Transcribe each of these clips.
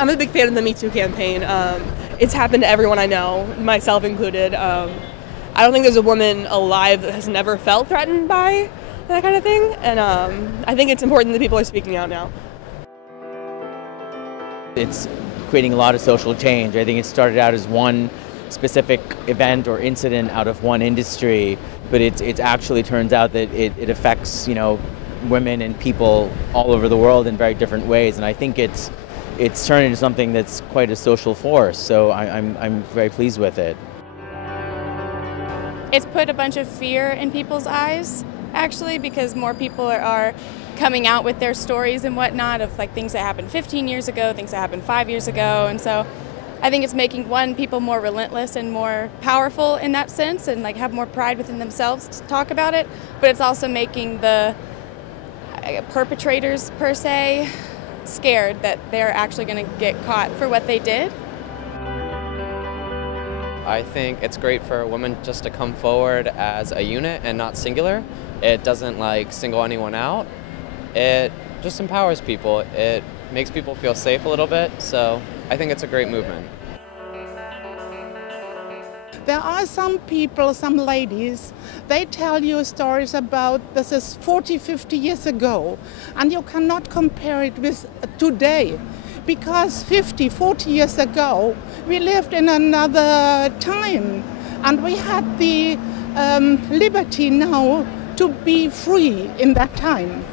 I'm a big fan of the Me Too campaign. It's happened to everyone I know, myself included. I don't think there's a woman alive that has never felt threatened by that kind of thing, and I think it's important that people are speaking out now. It's creating a lot of social change. I think it started out as one specific event or incident out of one industry, but it actually turns out that it affects, you know, women and people all over the world in very different ways, and I think it's turned into something that's quite a social force, so I'm very pleased with it. It's put a bunch of fear in people's eyes, actually, because more people are coming out with their stories and whatnot of like things that happened 15 years ago, things that happened 5 years ago, and so I think it's making people more relentless and more powerful in that sense, and like have more pride within themselves to talk about it, but it's also making the perpetrators per se scared that they're actually going to get caught for what they did. I think it's great for women just to come forward as a unit and not singular. It doesn't like single anyone out. It just empowers people. It makes people feel safe a little bit, so I think it's a great movement. There are some people, some ladies, they tell you stories about this is 40, 50 years ago, and you cannot compare it with today, because 50, 40 years ago, we lived in another time, and we had the liberty now to be free in that time.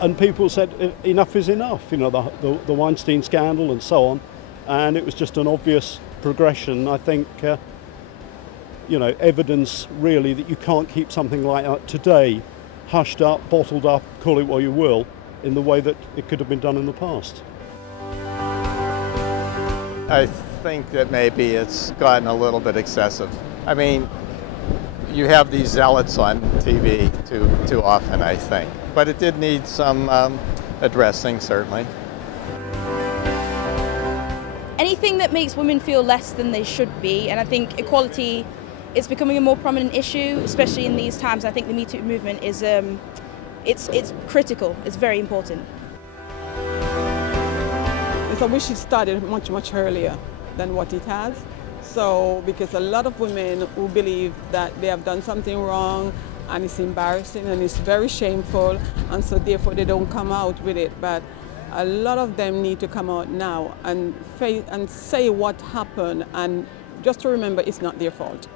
And people said enough is enough, you know, the Weinstein scandal and so on, and it was just an obvious progression. I think, you know, evidence really that you can't keep something like that today hushed up, bottled up, call it what you will, in the way that it could have been done in the past. I think that maybe it's gotten a little bit excessive. I mean, you have these zealots on TV too often, I think. But it did need some addressing, certainly. Anything that makes women feel less than they should be, and I think equality is becoming a more prominent issue, especially in these times. I think the Me Too movement is it's critical, it's very important. I wish it started much earlier than what it has. So, because a lot of women who believe that they have done something wrong and it's embarrassing and it's very shameful, and so therefore they don't come out with it. But a lot of them need to come out now and say what happened, and just to remember it's not their fault.